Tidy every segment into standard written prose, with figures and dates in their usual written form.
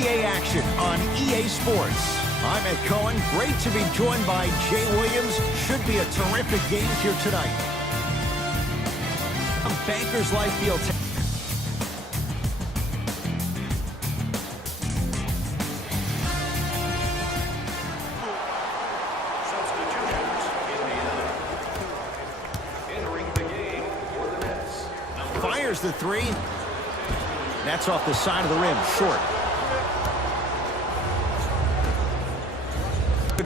NBA action on EA Sports. I'm Ed Cohen. Great to be joined by Jay Williams. Should be a terrific game here tonight. Bankers Life Field. Fires the three. That's off the side of the rim, short.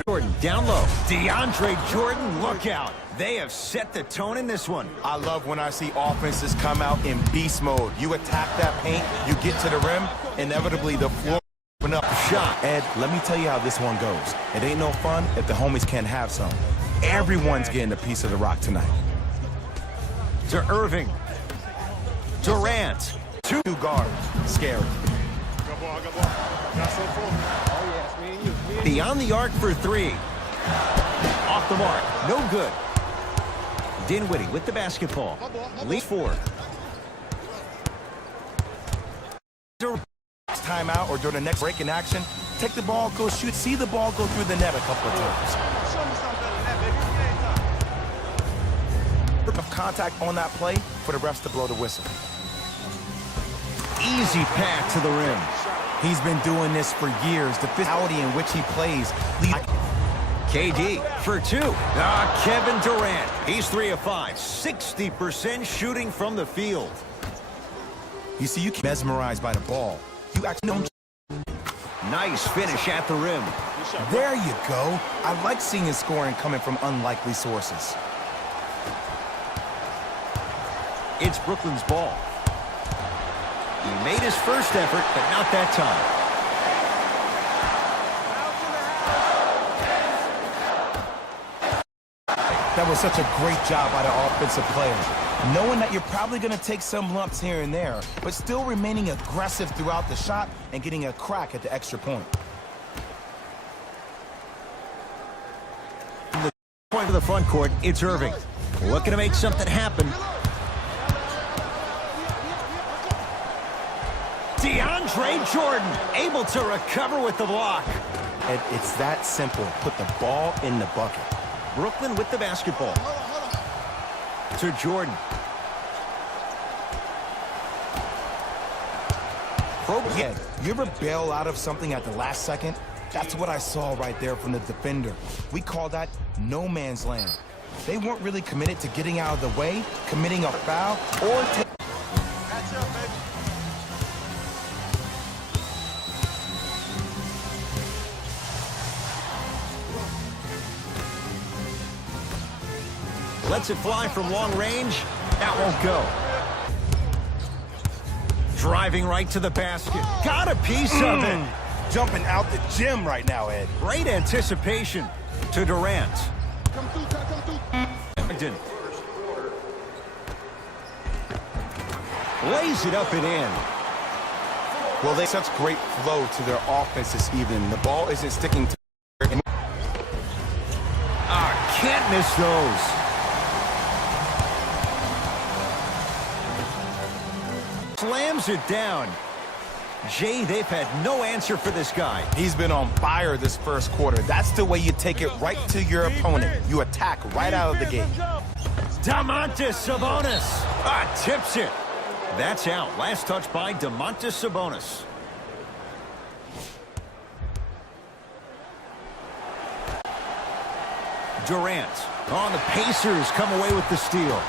Jordan down low. DeAndre Jordan, look out. They have set the tone in this one. I love when I see offenses come out in beast mode. You attack that paint, you get to the rim, inevitably the floor open up. Shot. Ed, let me tell you how this one goes. It ain't no fun if the homies can't have some. Everyone's getting a piece of the rock tonight. To Irving. Durant. Two guards. Scary. Beyond the arc for three. Off the mark. No good. Dinwiddie with the basketball. Lead four. Timeout or during the next break in action, take the ball, go shoot, see the ball go through the net a couple of times. Of contact on that play for the refs to blow the whistle. Easy path to the rim. He's been doing this for years. The physicality in which he plays. KD for two. Kevin Durant. He's 3 of 5. 60% shooting from the field. You see, you get mesmerized by the ball. You actually don't. Nice finish at the rim. There you go. I like seeing his scoring coming from unlikely sources. It's Brooklyn's ball. He made his first effort, but not that time. That was such a great job by the offensive player. Knowing that you're probably going to take some lumps here and there, but still remaining aggressive throughout the shot and getting a crack at the extra point. From the point of the front court, it's Irving. Looking to make something happen. DeAndre Jordan able to recover with the block. And it's that simple. Put the ball in the bucket. Brooklyn with the basketball. To Jordan. Yeah, you ever bail out of something at the last second? That's what I saw right there from the defender. We call that no man's land. They weren't really committed to getting out of the way, committing a foul, or taking. Lets it fly from long range. That won't go. Driving right to the basket. Got a piece of it. Jumping out the gym right now, Ed. Great anticipation to Durant. Lays it up and in. Well, they such great flow to their offense this evening. The ball isn't sticking to. Can't miss those. Slams it down. Jay, they've had no answer for this guy. He's been on fire this first quarter. That's the way you take it right to your opponent. You attack right out of the gate. Domantas Sabonis. Tips it. That's out. Last touch by Domantas Sabonis. Durant. The Pacers come away with the steal.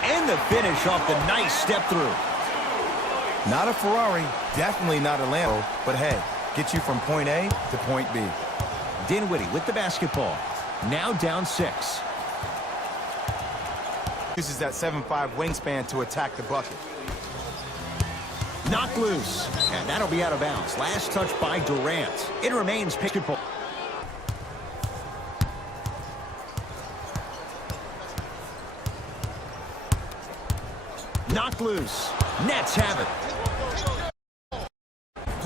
And the finish off the nice step through. Not a Ferrari, definitely not a Lambo, but hey, get you from point A to point B. Dinwiddie with the basketball. Now down 6. Uses that 7'5" wingspan to attack the bucket. Knocked loose, and that'll be out of bounds. Last touch by Durant. It remains basketball. Knocked loose. Nets have it.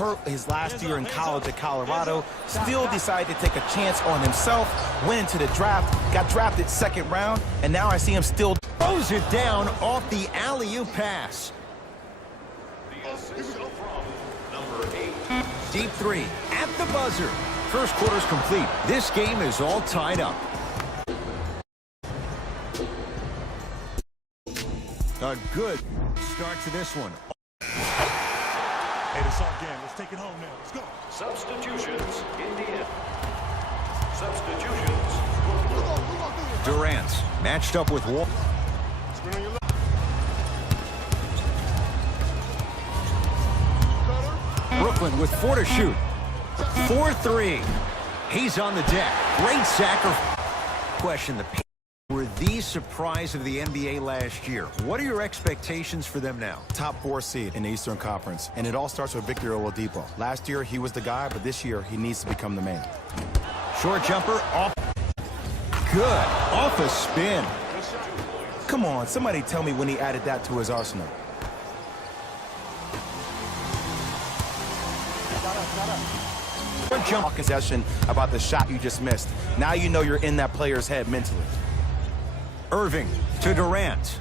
hurt his last year in college at Colorado, still decided to take a chance on himself, went into the draft, got drafted second round, and now I see him still throws it down off the alley-oop pass. Deep three at the buzzer. First quarter's complete. This game is all tied up. A good start to this one. Hey, it's our game. Let's take it home now. Let's go. Substitutions, Indiana. Substitutions. Durant matched up with Wall. Brooklyn with 4 to shoot. 4-3. He's on the deck. Great sacrifice. Question: the were the surprise of the NBA last year. What are your expectations for them now? top 4 seed in the Eastern Conference, and it all starts with Victor Oladipo. Last year, he was the guy, but this year, he needs to become the man. Short jumper off. Good. Off a spin. Come on, somebody tell me when he added that to his arsenal. Jump possession about the shot you just missed. Now you know you're in that player's head mentally. Irving to Durant.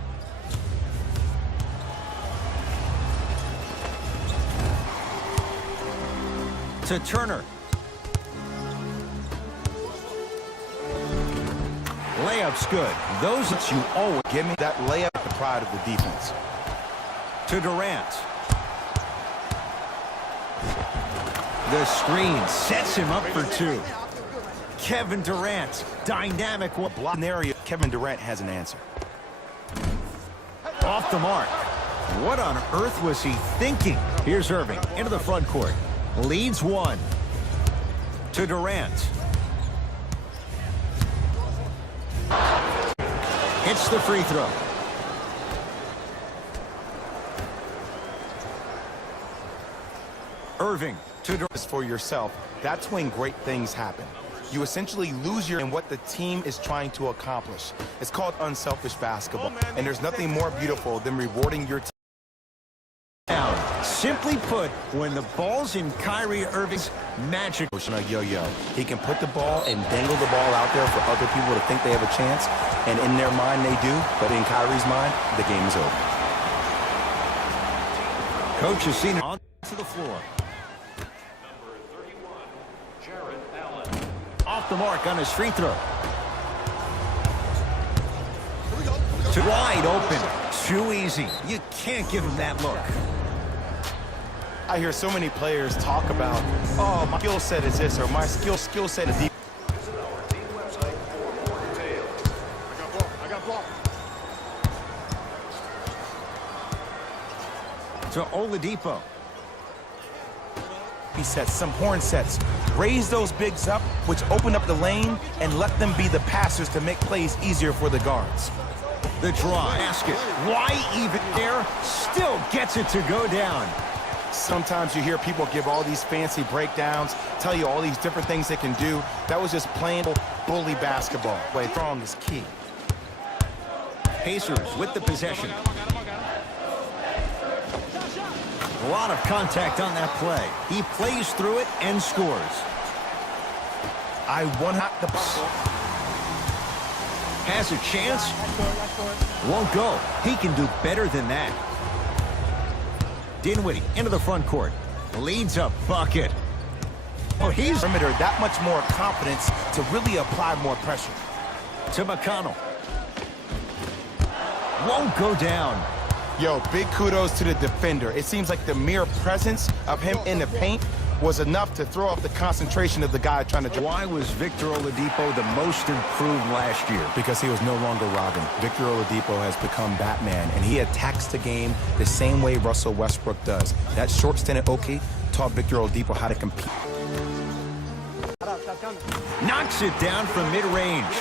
To Turner. Layup's good. Those that you always give me that layup, the pride of the defense. To Durant. The screen sets him up for 2. Kevin Durant, dynamic. Block an area. Kevin Durant has an answer. Off the mark. What on earth was he thinking? Here's Irving into the front court. Leads 1. To Durant. Hits the free throw. Irving to Durant. For yourself, that's when great things happen. You essentially lose your in what the team is trying to accomplish. It's called unselfish basketball, and there's nothing more beautiful than rewarding your team. Down. Simply put, when the ball's in Kyrie Irving's magic. Yo-yo. He can put the ball and dangle the ball out there for other people to think they have a chance, and in their mind they do, but in Kyrie's mind, the game is over. Coach has seen it on to the floor. Off the mark on his free throw. Wide open. Too easy. You can't give him that look. I hear so many players talk about, oh, my skill set is this, or my skill set is deep. I got ball. To Oladipo. He sets some horn sets. Raise those bigs up, which open up the lane, and let them be the passers to make plays easier for the guards. The draw. Basket. Why even there? Still gets it to go down. Sometimes you hear people give all these fancy breakdowns, tell you all these different things they can do. That was just plain bully basketball. Way strong is key. Pacers with the possession. A lot of contact on that play. He plays through it and scores. I won the Has a chance. Won't go. He can do better than that. Dinwiddie into the front court. Leads a bucket. Oh, he's perimeter, that much more confidence to really apply more pressure. To McConnell. Won't go down. Yo, big kudos to the defender. It seems like the mere presence of him in the paint was enough to throw off the concentration of the guy trying to... Why was Victor Oladipo the most improved last year? Because he was no longer Robin. Victor Oladipo has become Batman, and he attacks the game the same way Russell Westbrook does. That short stint at OK taught Victor Oladipo how to compete. Knocks it down from mid-range.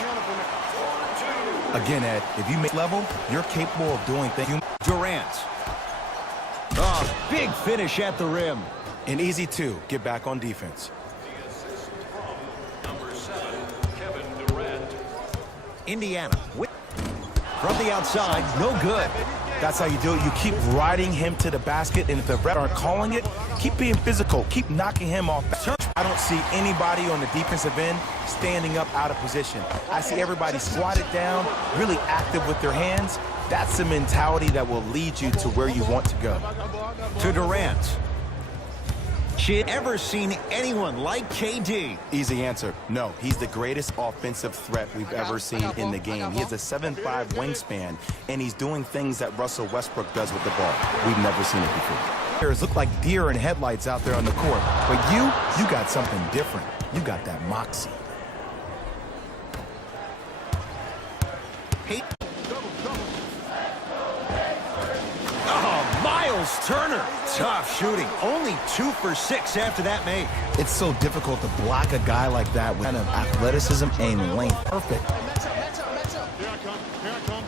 Again, Ed, if you make level, you're capable of doing things. Durant. Oh, big finish at the rim. And easy, too. Get back on defense. Number 7, Kevin Durant. Indiana. From the outside, no good. That's how you do it. You keep riding him to the basket, and if the refs aren't calling it, keep being physical. Keep knocking him off. I don't see anybody on the defensive end standing up out of position. I see everybody squatted down, really active with their hands. That's the mentality that will lead you to where you want to go. To Durant. She ever seen anyone like KD? Easy answer. No, he's the greatest offensive threat we've ever seen in the game. He has a 7'5" wingspan, and he's doing things that Russell Westbrook does with the ball. We've never seen it before. Players look like deer in headlights out there on the court, but you got something different. You got that moxie. Hey. Oh, Miles Turner. Tough shooting. Only 2 for 6 after that make. It's so difficult to block a guy like that with kind of athleticism and length. Perfect. Here I come. Here I come.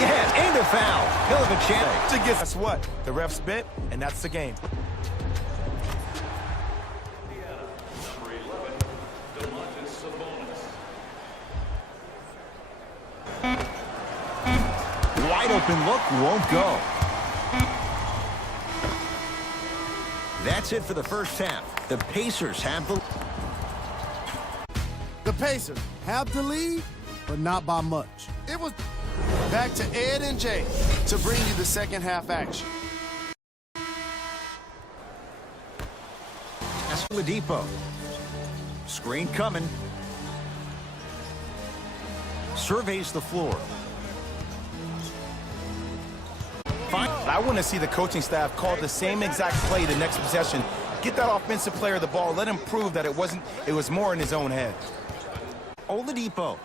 Yeah, ain't a foul. Hell of a chance. Guess what? The ref spit, and that's the game. Wide open look won't go. That's it for the first half. The Pacers have The Pacers have the lead, but not by much. It was back to Ed and Jay to bring you the second half action. That's Oladipo. Screen coming. Surveys the floor. I want to see the coaching staff call the same exact play the next possession. Get that offensive player the ball. Let him prove that it was more in his own head. Oladipo.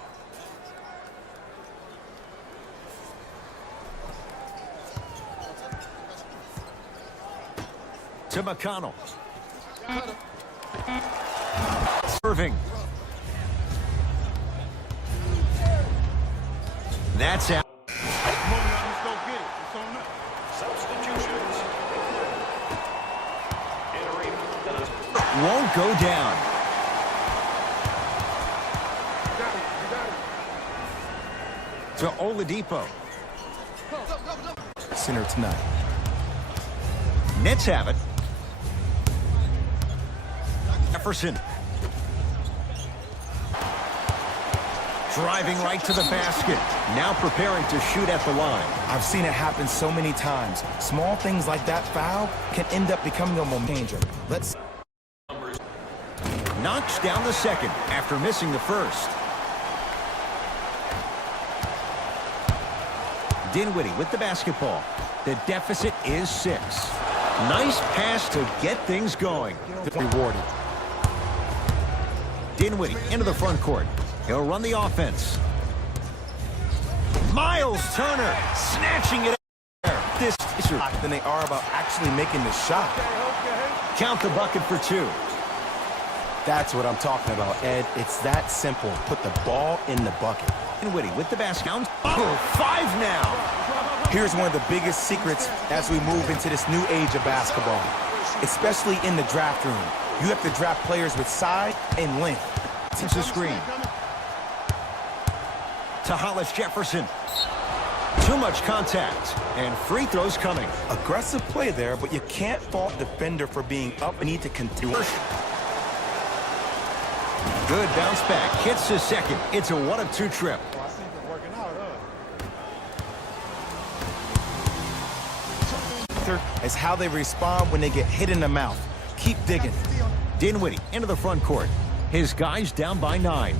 To McConnell. Serving. That's out. Substitutions. Entering the... Won't go down. To Oladipo. Center tonight. Nets have it. Jefferson. Driving right to the basket. Now preparing to shoot at the line. I've seen it happen so many times. Small things like that foul can end up becoming a momentum changer. Let's Knocks down the second after missing the first. Dinwiddie with the basketball. The deficit is 6. Nice pass to get things going. rewarded. Dinwiddie into the front court. He'll run the offense. Miles Turner snatching it there. This is Than they are about actually making the shot. count the bucket for 2. That's what I'm talking about, Ed. It's that simple. Put the ball in the bucket. Dinwiddie with the basket. Oh, 5 now. Here's one of the biggest secrets as we move into this new age of basketball, especially in the draft room. You have to draft players with size and length. It's a screen. To Hollis Jefferson. Too much contact. And free throws coming. Aggressive play there, but you can't fault the defender for being up and need to continue. Good bounce back. Hits his second. It's a 1 of 2 trip. Is how they respond when they get hit in the mouth. Keep digging. Dinwiddie into the front court. His guys down by 9.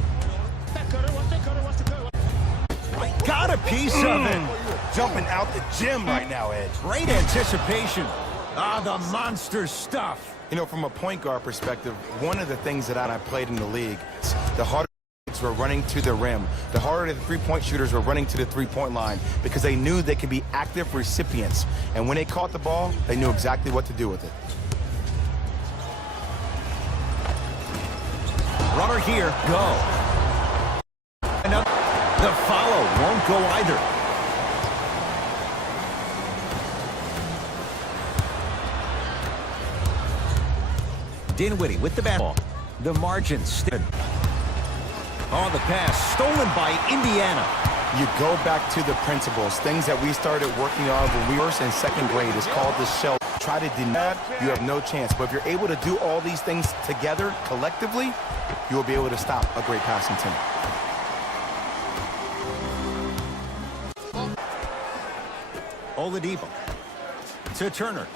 Got a piece of it. Jumping out the gym right now, Ed. Great anticipation. Ah, the monster stuff. You know, from a point guard perspective, one of the things that I played in the league, the harder were running to the rim. The harder the three-point shooters were running to the three-point line because they knew they could be active recipients. And when they caught the ball, they knew exactly what to do with it. Runner here. Go. And up. The follow won't go either. Dinwiddie with the basketball. The margin stood. On the pass, stolen by Indiana. You go back to the principles, things that we started working on when we were in second grade. It's called the shell. Try to deny that, you have no chance. But if you're able to do all these things together, collectively, you will be able to stop a great passing team. Oladipo to Turner.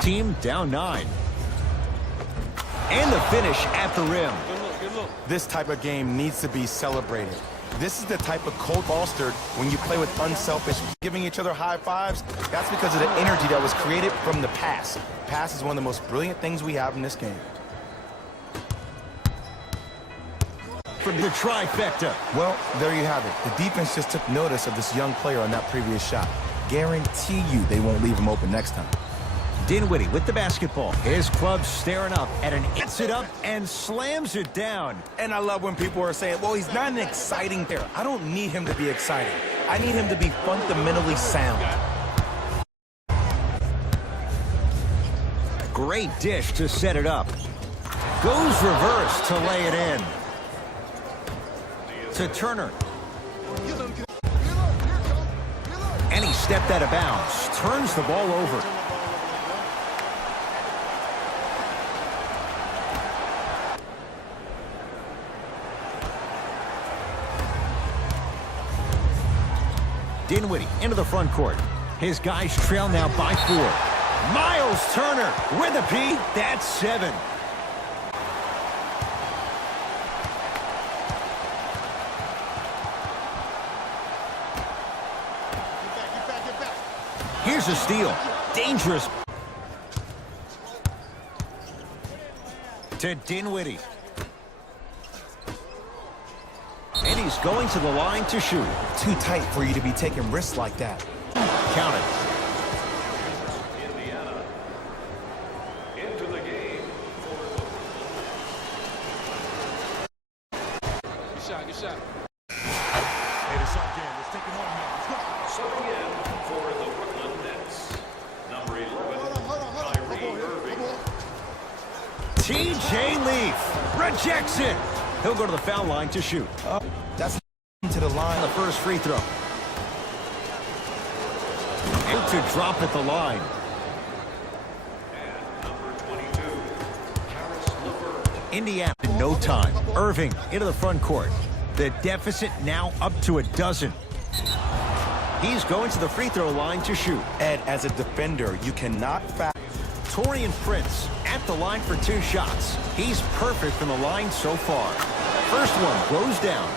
Team down 9. And the finish at the rim. This type of game needs to be celebrated. This is the type of cold fostered when you play with unselfish, giving each other high fives. That's because of the energy that was created from the pass. Pass is one of the most brilliant things we have in this game. From the trifecta. Well, there you have it. The defense just took notice of this young player on that previous shot. Guarantee you they won't leave him open next time. Dinwiddie with the basketball. His club staring up at an hits it up and slams it down. And I love when people are saying, well, he's not an exciting player. I don't need him to be exciting. I need him to be fundamentally sound. Great dish to set it up. Goes reverse to lay it in. To Turner. And he stepped out of bounds. Turns the ball over. Dinwiddie into the front court. His guys trail now by 4. Miles Turner with a P. That's 7. Here's a steal. Dangerous. To Dinwiddie. And he's going to the line to shoot. Too tight for you to be taking risks like that. Count it. Indiana into the game for Good shot. Hey, the shot game. Let's take it on now. Let's go. subbing in for the Brooklyn Nets. Number 11, Kyrie Irving. T.J. Leaf rejects it. He'll go to the foul line to shoot. That's to the line. The first free throw. And to drop at the line. And number 22, Karis LeBron. Indiana in no time. Irving into the front court. The deficit now up to a dozen. He's going to the free throw line to shoot. Ed, as a defender, you cannot foul. Taurean Prince at the line for 2 shots. He's perfect from the line so far. First one goes down.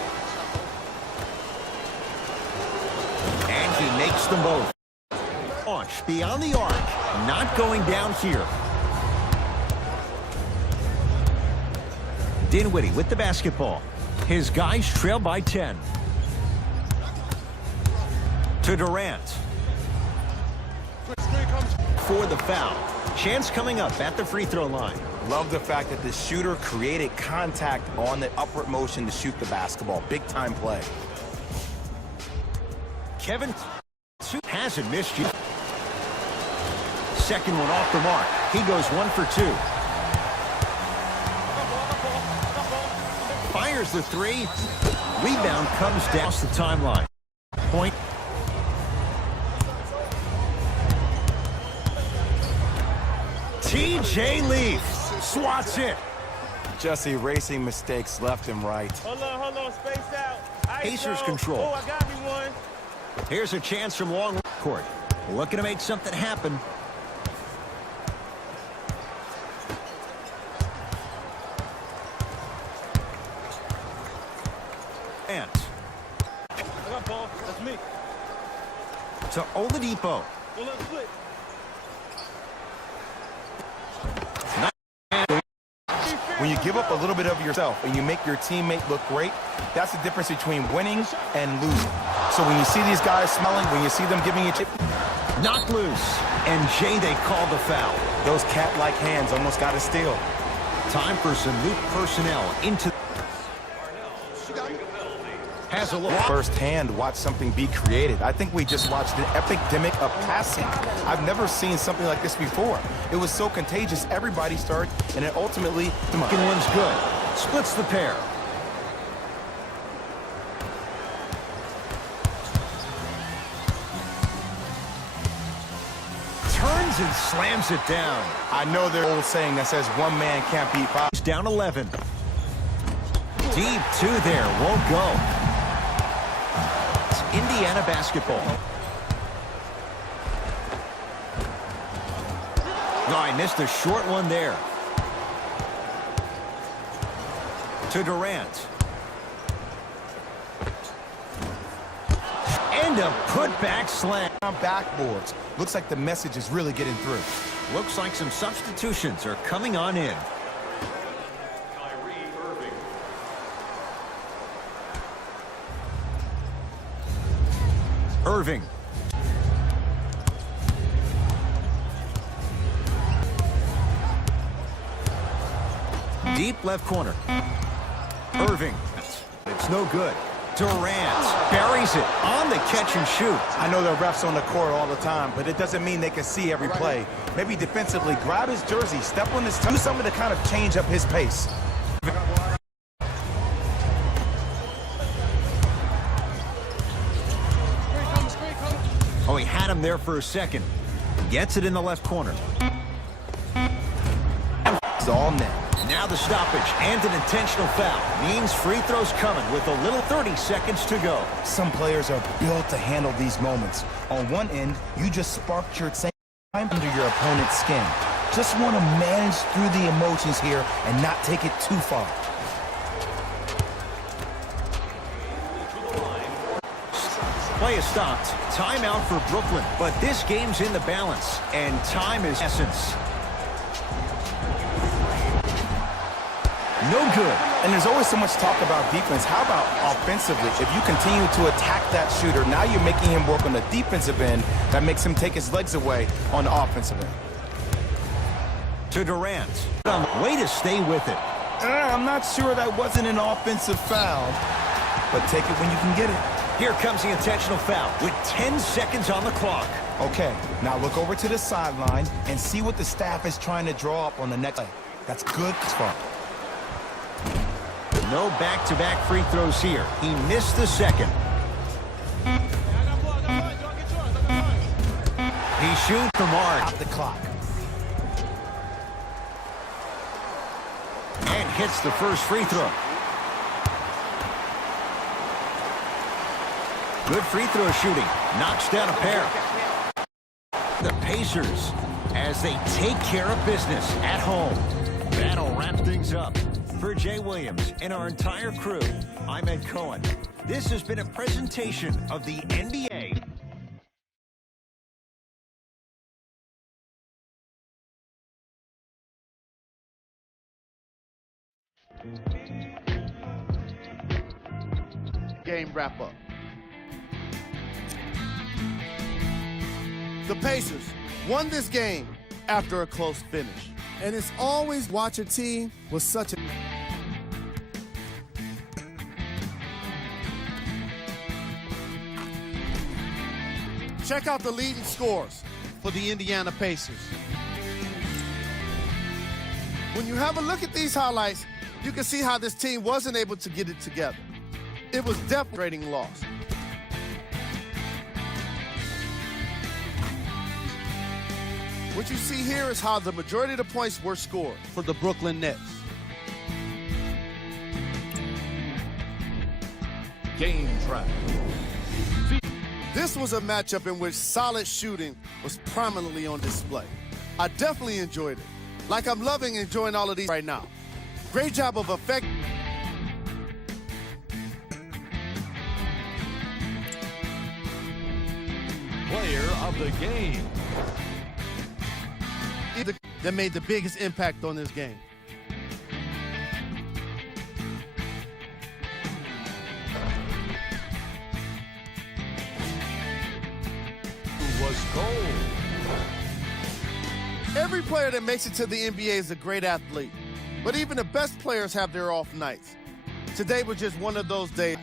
And he makes them both. Launch beyond the arc. Not going down here. Dinwiddie with the basketball. His guys trail by 10. To Durant. For the foul. Chance coming up at the free throw line. Love the fact that the shooter created contact on the upward motion to shoot the basketball. Big time play. Kevin hasn't missed you. Second one off the mark. He goes 1 for 2. Fires the 3. Rebound comes down the timeline. Point. T.J. Leaf swats it. Just erasing mistakes left and right. Hold on, space out. Pacers control. Oh, I got me one. Here's a chance from long court. Looking to make something happen. And I got ball. That's me. to Oladipo. Go left split. When you give up a little bit of yourself and you make your teammate look great, that's the difference between winning and losing. So when you see these guys smiling, when you see them giving each Knocked loose. And Jay, they called the foul. those cat-like hands almost got a steal. Time for some new personnel into. has a look. Firsthand, watch something be created. I think we just watched an epidemic of passing. I've never seen something like this before. It was so contagious, everybody started, and it ultimately... Second one's good. Splits the pair. Turns and slams it down. I know there's an old saying that says one man can't beat five. It's down 11. Deep two there. Won't go. It's Indiana basketball. No, I missed a short one there. To Durant. And a putback slam. Backboards. Looks like the message is really getting through. Looks like some substitutions are coming on in. Irving. Deep left corner. Irving. It's no good. Durant buries it on the catch and shoot. I know there are refs on the court all the time, but it doesn't mean they can see every play. Maybe defensively, grab his jersey, step on his toe, do something to kind of change up his pace. Oh, he had him there for a second. Gets it in the left corner. It's all net. Now the stoppage and an intentional foul means free throws coming with a little 30 seconds to go. Some players are built to handle these moments. On one end, you just sparked your same time under your opponent's skin. Just want to manage through the emotions here and not take it too far. Play is stopped. Timeout for Brooklyn. But this game's in the balance, and time is essence. No good. And there's always so much talk about defense. How about offensively? If you continue to attack that shooter, now you're making him work on the defensive end. That makes him take his legs away on the offensive end. To Durant. Way to stay with it. I'm not sure that wasn't an offensive foul, but take it when you can get it. Here comes the intentional foul with 10 seconds on the clock. Okay, now look over to the sideline and see what the staff is trying to draw up on the next play. That's good spot. No back-to-back free throws here. He missed the second. He shoots the mark. Stop the clock. And hits the first free throw. Good free throw shooting. Knocks down a pair. The Pacers, as they take care of business at home. That'll wrap things up. For Jay Williams and our entire crew, I'm Ed Cohen. This has been a presentation of the NBA. Game wrap-up. The Pacers won this game after a close finish. And it's always watch a team with such a... Check out the leading scores for the Indiana Pacers. When you have a look at these highlights, you can see how this team wasn't able to get it together. It was definitely a loss. What you see here is how the majority of the points were scored for the Brooklyn Nets. Game track. This was a matchup in which solid shooting was prominently on display. I definitely enjoyed it. Like I'm loving enjoying all of these right now. Great job of effect. Player of the game. That made the biggest impact on this game. Was gold. Every player that makes it to the NBA is a great athlete, but even the best players have their off nights. Today was just one of those days.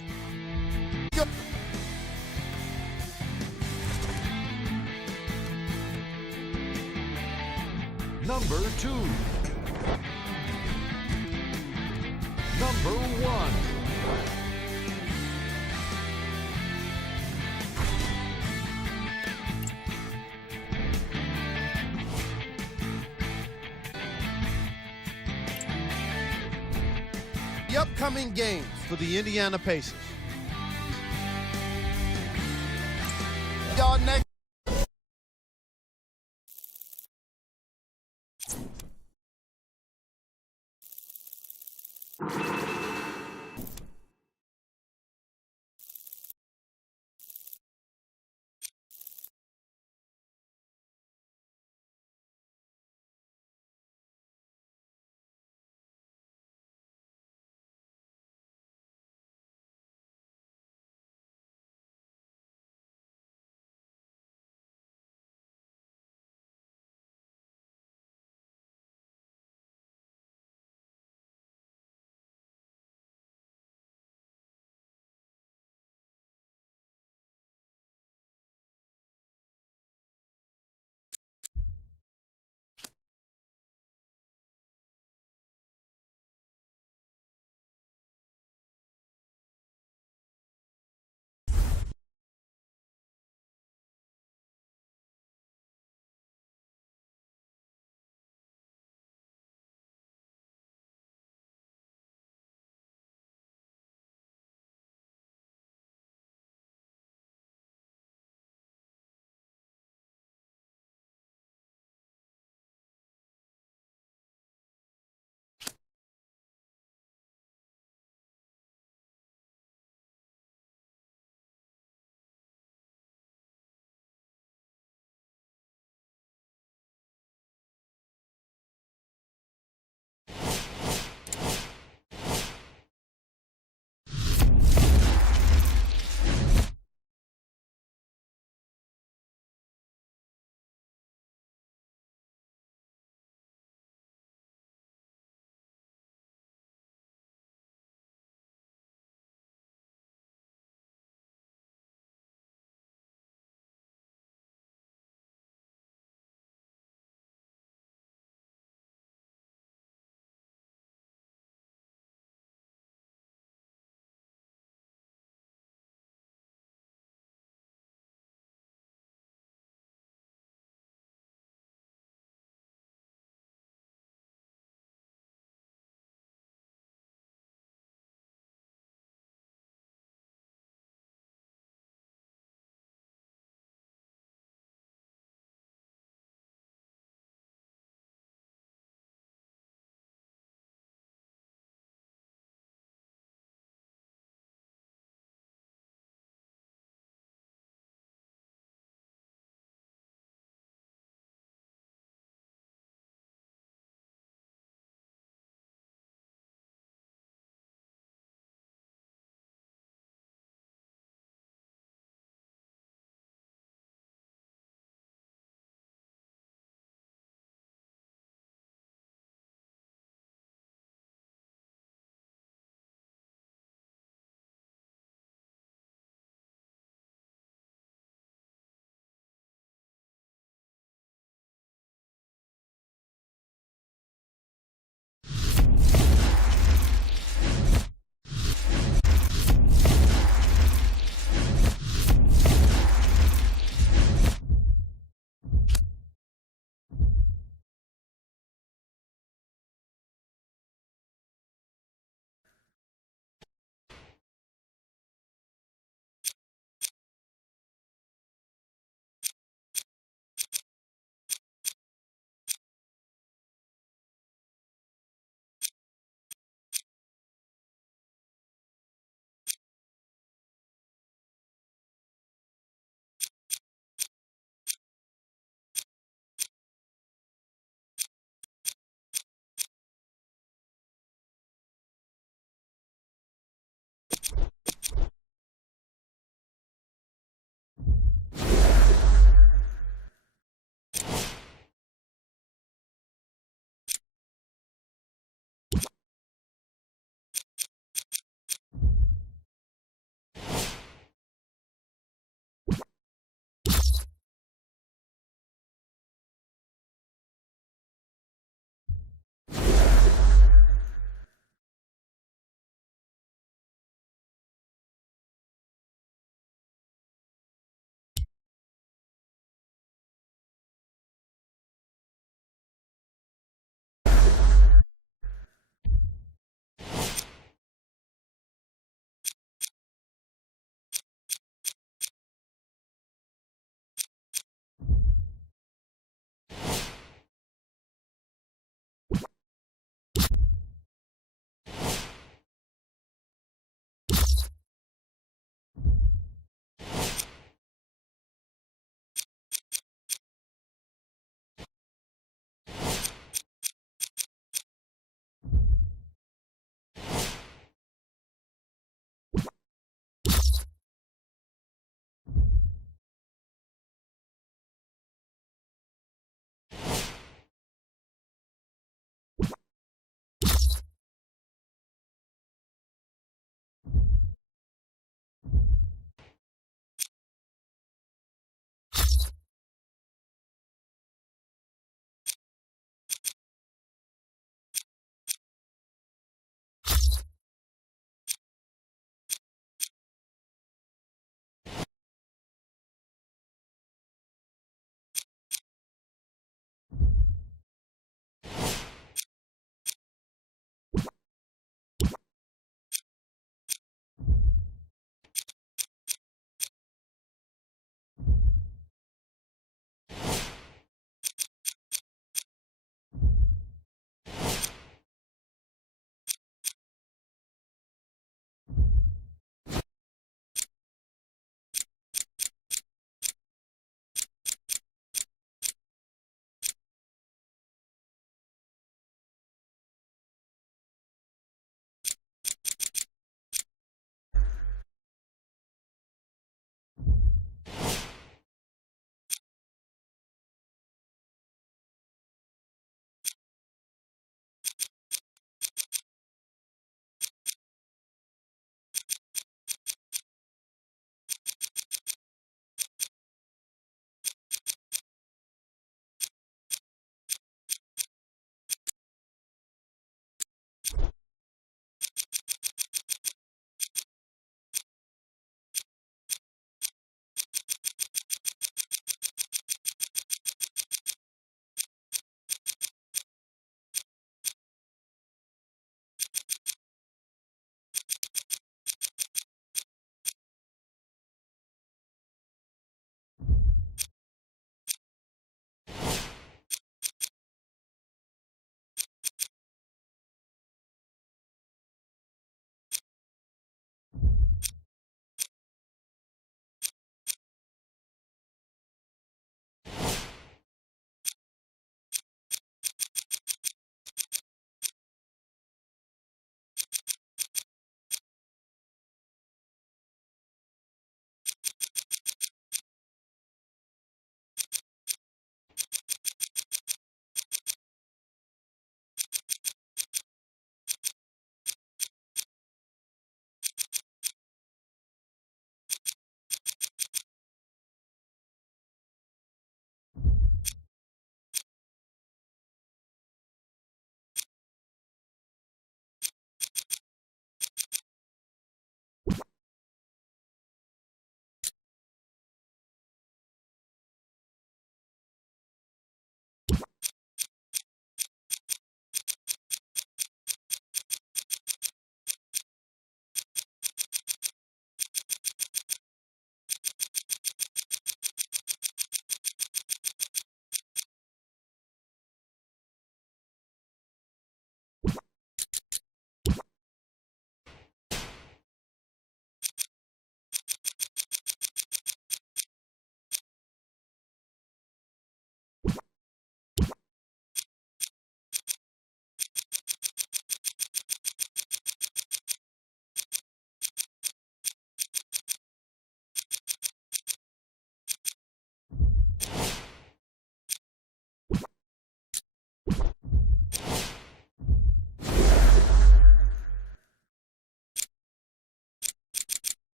Number 2. Number 1. The upcoming games for the Indiana Pacers. Y'all next.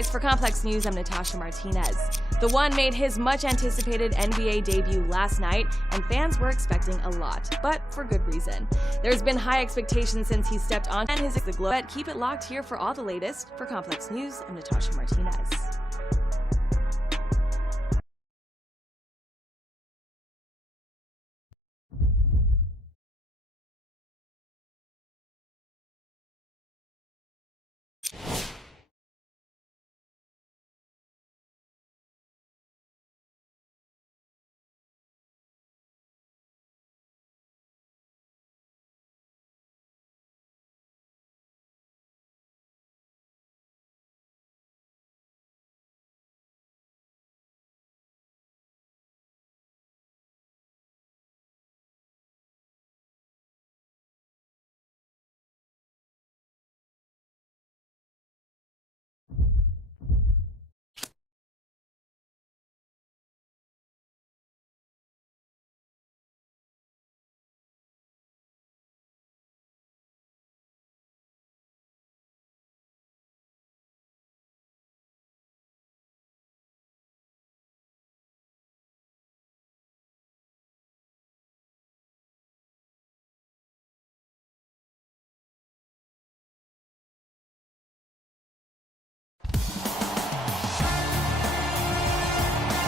For Complex News, I'm Natasha Martinez. The One made his much-anticipated NBA debut last night, and fans were expecting a lot, but for good reason. There's been high expectations since he stepped on and his the globe. Keep it locked here for all the latest. For Complex News, I'm Natasha Martinez.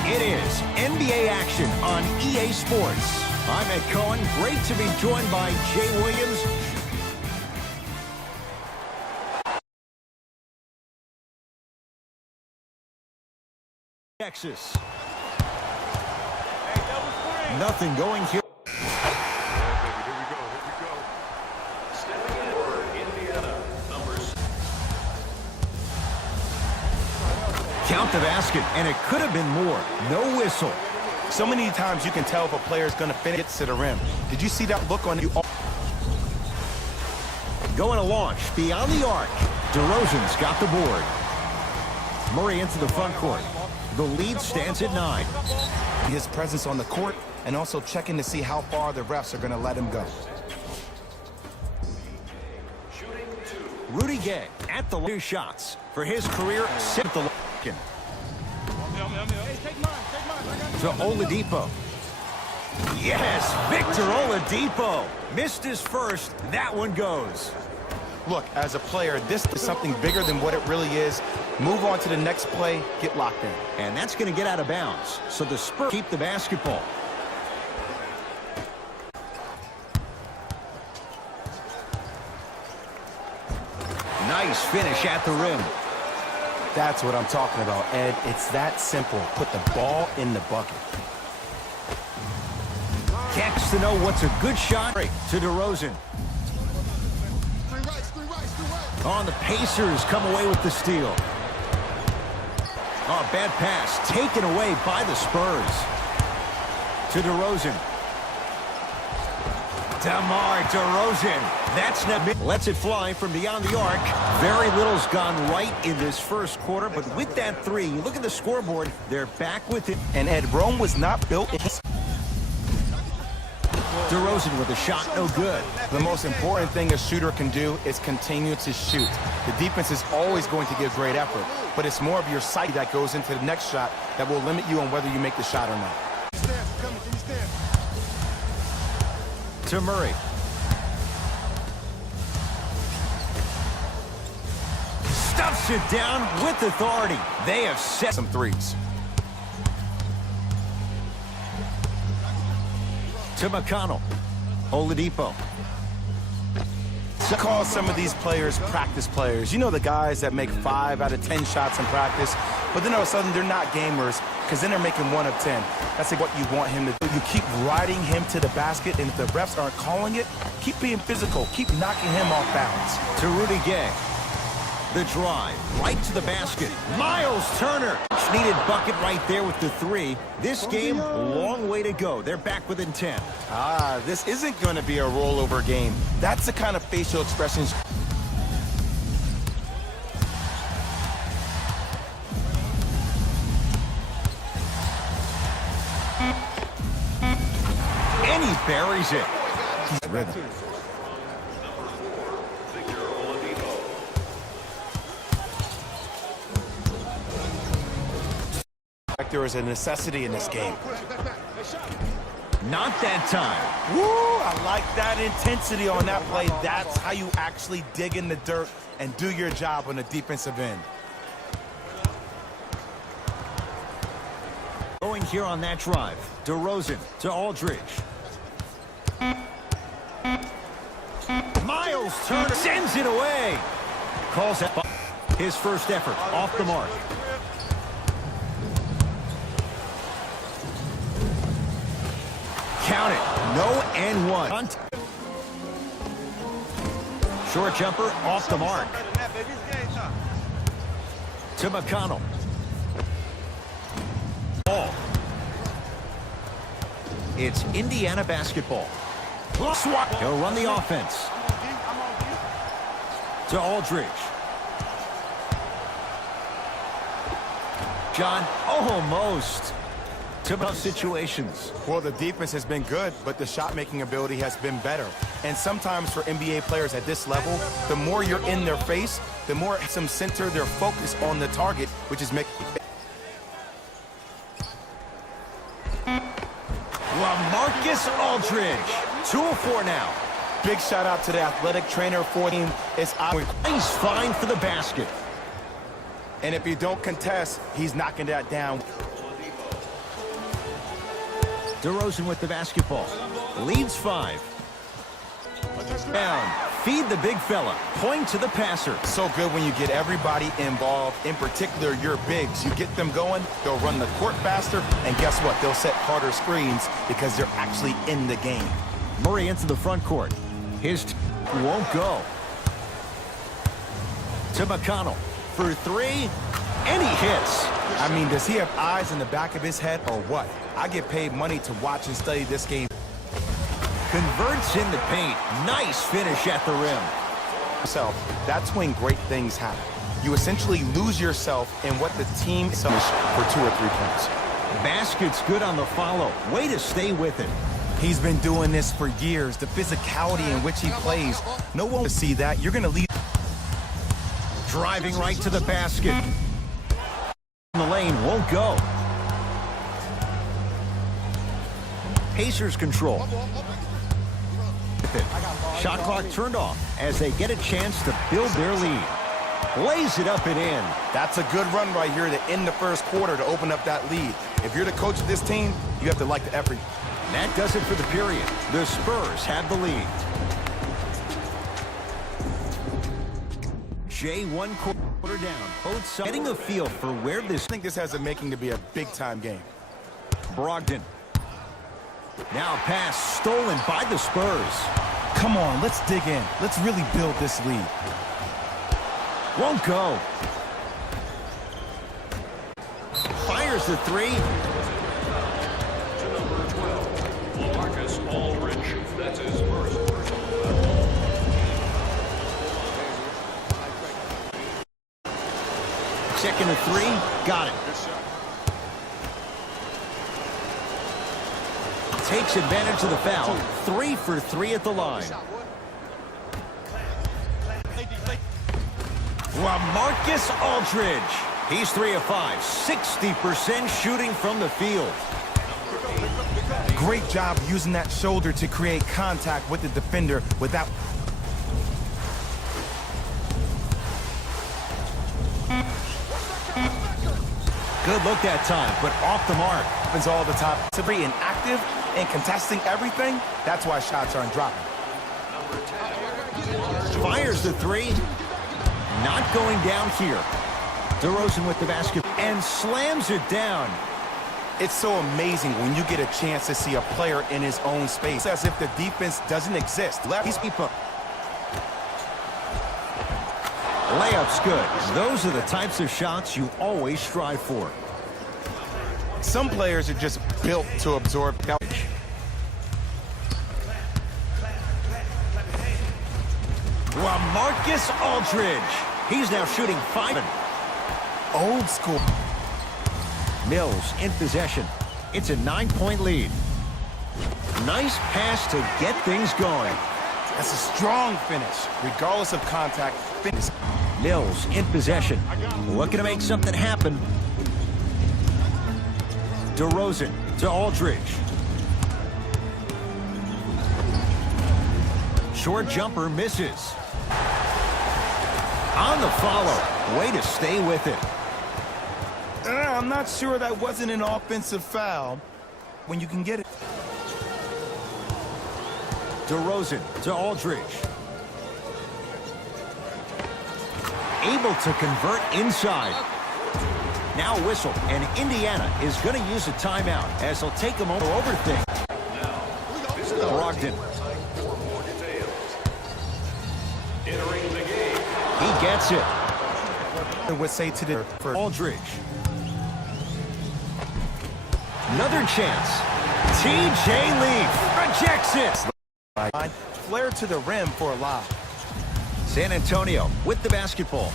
It is NBA action on EA Sports. I'm Ed Cohen. Great to be joined by Jay Williams. Texas. Nothing going here. Stepping in for Indiana, numbers. Count the basket, and it could have been more. No whistle. So many times you can tell if a player is going to finish to the rim. Did you see that look on you? Going to launch beyond the arc. DeRozan's got the board. Murray into the front court. The lead stands at 9. His presence on the court and also checking to see how far the refs are going to let him go. Rudy Gay at the 2 shots for his career. Set the to Oladipo. Yes, Victor Oladipo missed his first. That one goes. Look, as a player, this is something bigger than what it really is. Move on to the next play, get locked in. And that's going to get out of bounds. So the Spurs keep the basketball. Nice finish at the rim. That's what I'm talking about, Ed. It's that simple. Put the ball in the bucket. Checks to know what's a good shot. To DeRozan. On the Pacers come away with the steal. Oh, bad pass taken away by the Spurs. To DeRozan. DeMar DeRozan. That's not lets it fly from beyond the arc. Very little's gone right in this first quarter, but with that 3, you look at the scoreboard, they're back with it. And Ed, Rome was not built in his... DeRozan with a shot, no good. The most important thing a shooter can do is continue to shoot. The defense is always going to give great effort, but it's more of your psyche that goes into the next shot that will limit you on whether you make the shot or not. To Murray. Stuffs it down with authority. They have set some threes. To McConnell. Oladipo. I call some of these players practice players. You know, the guys that make 5 out of 10 shots in practice, but then all of a sudden they're not gamers because then they're making 1 of 10. That's like what you want him to do. You keep riding him to the basket, and if the refs aren't calling it, keep being physical. Keep knocking him off balance. To Rudy Gay. The drive right to the basket. Miles Turner. Needed bucket right there with the 3. This game, long way to go. They're back within 10. This isn't going to be a rollover game. That's the kind of facial expressions. And he buries it. He's rhythm. pressure is a necessity in this game. Not that time. Woo! I like that intensity on that play. That's how you actually dig in the dirt and do your job on the defensive end. Going here on that drive. DeRozan to Aldridge. Miles Turner sends it away. Calls that his first effort off the mark. Count it. No and one. Short jumper off the mark. To McConnell. Ball. It's Indiana basketball. Swat. He'll run the offense. To Aldridge. John, almost. To tough situations. Well, the defense has been good, but the shot-making ability has been better. And sometimes for NBA players at this level, the more you're in their face, the more some center their focus on the target, which is making... LaMarcus Aldridge. 2 of 4 now. Big shout out to the athletic trainer for him. It's Nice find for the basket. And if you don't contest, he's knocking that down. DeRozan with the basketball. Leads 5. Down. Feed the big fella. Point to the passer. So good when you get everybody involved, in particular your bigs. You get them going, they'll run the court faster, and guess what? They'll set harder screens because they're actually in the game. Murray into the front court. His won't go. To McConnell for 3, and he hits. I mean, does he have eyes in the back of his head or what? I get paid money to watch and study this game. Converts in the paint. Nice finish at the rim. So that's when great things happen. You essentially lose yourself in what the team is for 2 or 3 points. Basket's good on the follow. Way to stay with it. He's been doing this for years. The physicality in which he plays. No one will see that. You're going to leave. Driving right to the basket. The lane won't go. Pacers control. Shot clock turned off as they get a chance to build their lead. Lays it up and in. That's a good run right here to end the first quarter to open up that lead. If you're the coach of this team, you have to like the effort. That does it for the period. The Spurs have the lead. Jay, 1 quarter down. Both sides getting a feel for where this... I think this has the making to be a big-time game. Brogdon. Now pass stolen by the Spurs. Come on, let's dig in. Let's really build this lead. Won't go. Fires the 3. To number 12, LaMarcus Aldridge. That's his first. Second to 3. Got it. Takes advantage of the foul. 3 for 3 at the line. LaMarcus Aldridge. He's 3 of 5. 60% shooting from the field. Great job using that shoulder to create contact with the defender without... Good look that time, but off the mark. Happens all the time. To be inactive and contesting everything, that's why shots aren't dropping. Fires the 3. Not going down here. DeRozan with the basket and slams it down. It's so amazing when you get a chance to see a player in his own space, as if the defense doesn't exist. He's keep up. Layup's good. Those are the types of shots you always strive for. Some players are just built to absorb. LaMarcus Aldridge. He's now shooting 5. Old school. Mills in possession. It's a 9-point lead. Nice pass to get things going. That's a strong finish, regardless of contact. Finish. Mills in possession. Looking to make something happen. DeRozan to Aldridge. Short jumper misses. On the follow. Way to stay with it. I'm not sure that wasn't an offensive foul when you can get it. DeRozan to Aldridge. Able to convert inside. Now whistle, and Indiana is going to use a timeout as they'll take them over things. Brogdon. Entering the game. He gets it. I would say to the for Aldridge. Another chance. TJ Leaf rejects it. flare to the rim for a lob. San Antonio with the basketball.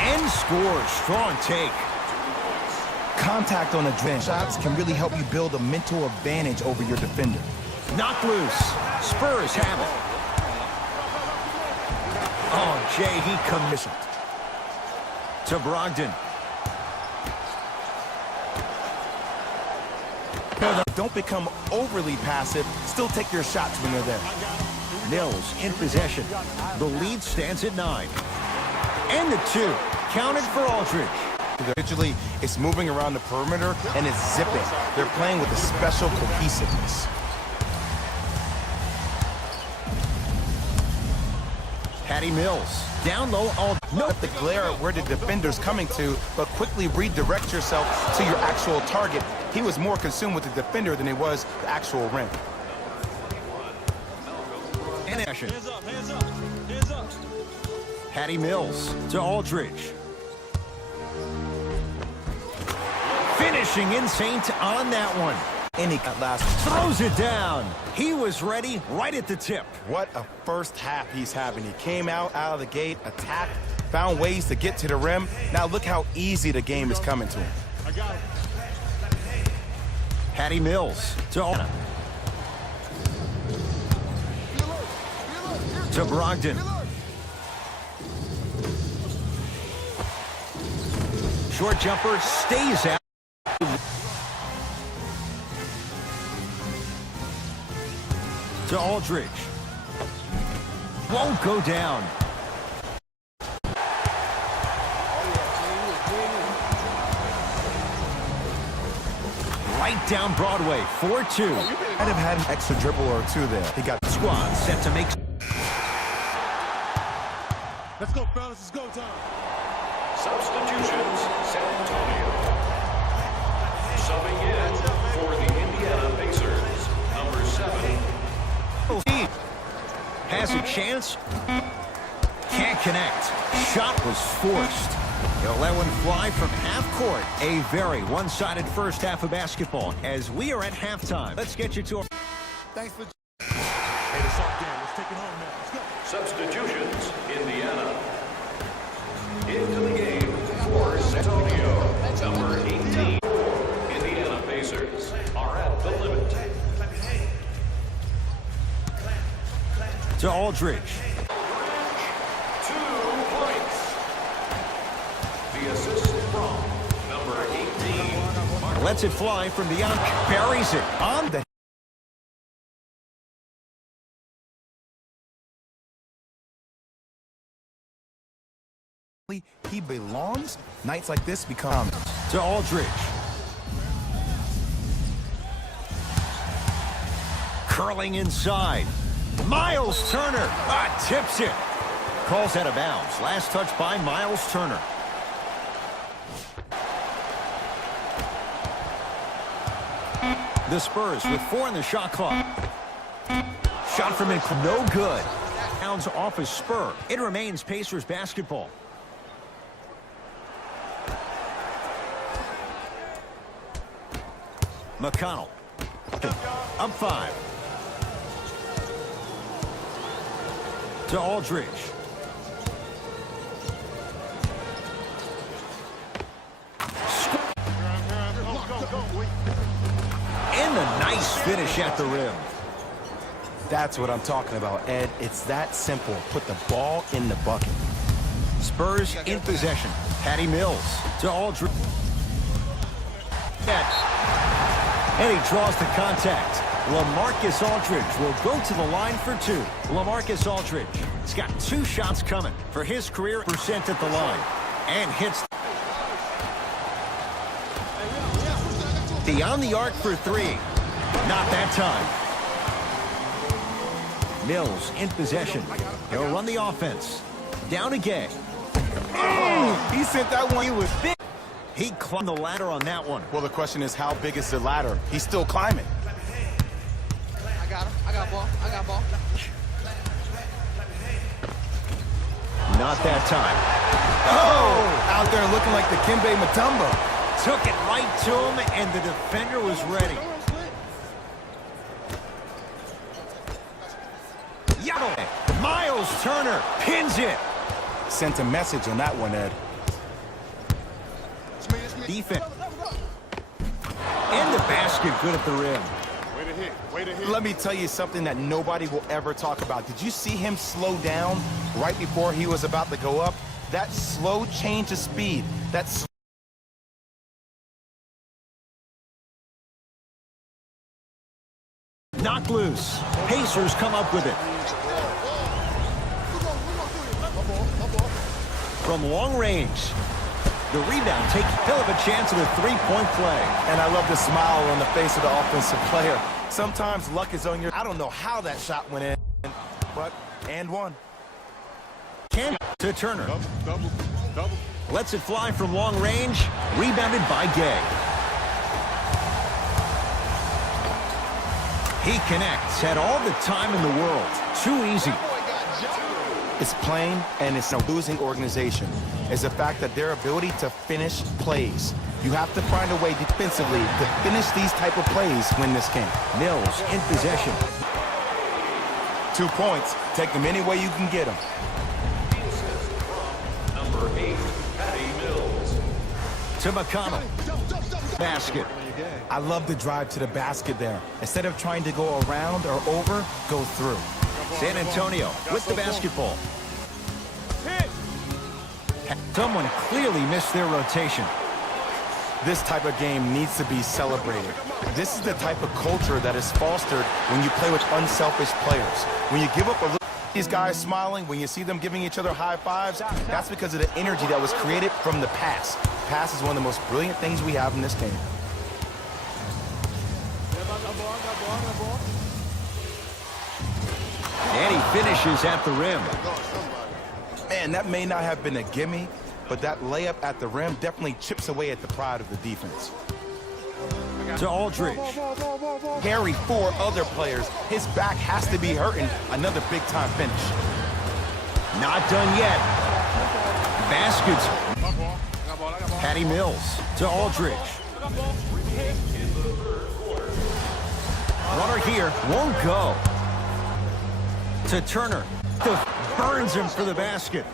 And scores. Strong take. Contact on the dribble shots can really help you build a mental advantage over your defender. Knocked loose. Spurs have it. Oh, Jay, he commits it. To Brogdon. Don't become overly passive. Still take your shots when you're there. Mills in possession. The lead stands at 9. And the 2. Counted for Aldridge. Individually, it's moving around the perimeter and it's zipping. They're playing with a special cohesiveness. Patty Mills. Down low. Note the glare at where the defender's coming to, but quickly redirect yourself to your actual target. He was more consumed with the defender than he was the actual rim. And action. Hands up, hands up, hands up. Patty Mills to Aldridge. Finishing insane on that one. And he got last. Throws it down. He was ready right at the tip. What a first half he's having. He came out of the gate, attacked, found ways to get to the rim. Now look how easy the game is coming to him. I got him. Patty Mills to Brogdon. Short jumper stays out. To Aldridge. Won't go down. Right down Broadway, 4-2. Might have had an extra dribble or two there. He got Squad set to make. Let's go, fellas. It's go time. Substitutions, San Antonio. Subbing in for the Indiana Pacers, number 7. Has a chance. Can't connect. Shot was forced. He'll let one fly from half court. A very one-sided first half of basketball as we are at halftime. Let's get you to a... Thanks for... Hey, it's off game. Let's take it home now. Let's go. Substitutions, Indiana. Into the game for San Antonio, number 18. Indiana Pacers are at the limit. To Aldridge. 2 points. The assist from number 18. Lets it fly from beyond. Buries it on the... He belongs. Nights like this become. To Aldridge. Curling inside. Miles Turner tips it. Calls out of bounds. Last touch by Miles Turner. The Spurs with 4 in the shot clock. Shot from it, no good. Bounds off his spur. It remains Pacers basketball. McConnell. Up 5. To Aldridge. And a nice finish at the rim. That's what I'm talking about, Ed. It's that simple. Put the ball in the bucket. Spurs in possession. Patty Mills to Aldridge. And he draws the contact. LaMarcus Aldridge will go to the line for two. LaMarcus Aldridge has got 2 shots coming for his career percent at the line. And hits beyond the arc for 3. Not that time. Mills in possession. He'll run the offense. Down to Gay. He sent that one. He was big. He climbed the ladder on that one. Well, the question is, how big is the ladder? He's still climbing. I got him. I got ball. I got ball. Not that time. Oh! Out there looking like the Kimbe Mutombo. Took it right to him, and the defender was ready. Yaddle. Miles Turner pins it. Sent a message on that one, Ed. Defense. In the basket, good at the rim. Way to hit. Way to hit. Let me tell you something that nobody will ever talk about. Did you see him slow down right before he was about to go up? That slow change of speed. That's Knocked loose. Pacers come up with it. From long range. The rebound takes Hill of a chance at a 3-point play. And I love the smile on the face of the offensive player. Sometimes luck is on your... I don't know how that shot went in, but and one. Can to Turner. Double. Lets it fly from long range. Rebounded by Gay. He connects. Had all the time in the world. Too easy. It's plain, and it's a losing organization, is the fact that their ability to finish plays. You have to find a way defensively to finish these type of plays win this game. Mills in possession. 2 points. Take them any way you can get them. Number 8, Patty Mills. To McConnell. Basket. I love the drive to the basket there. Instead of trying to go around or over, go through. San Antonio with the basketball. Someone clearly missed their rotation. This type of game needs to be celebrated. This is the type of culture that is fostered when you play with unselfish players. When you give up a little, these guys smiling, when you see them giving each other high fives, that's because of the energy that was created from the pass. Pass is one of the most brilliant things we have in this game. And he finishes at the rim. Man, that may not have been a gimme, but that layup at the rim definitely chips away at the pride of the defense. To Aldridge. Carry 4 other players. His back has to be hurting. Another big-time finish. Not done yet. Baskets. Patty Mills to Aldridge. Runner here. Won't go. To Turner. Burns him for the basket.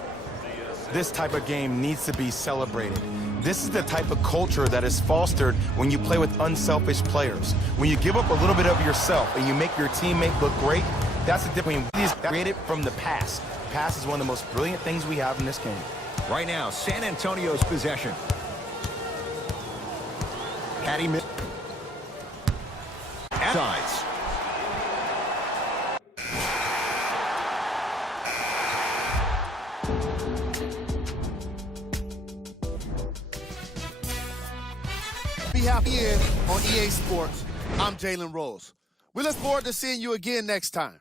This type of game needs to be celebrated. This is the type of culture that is fostered when you play with unselfish players. When you give up a little bit of yourself and you make your teammate look great, that's the difference. These created from the pass. Pass is one of the most brilliant things we have in this game. Right now, San Antonio's possession. Patty Mills. Sides. Be happy in on EA Sports. I'm Jalen Rose. We look forward to seeing you again next time.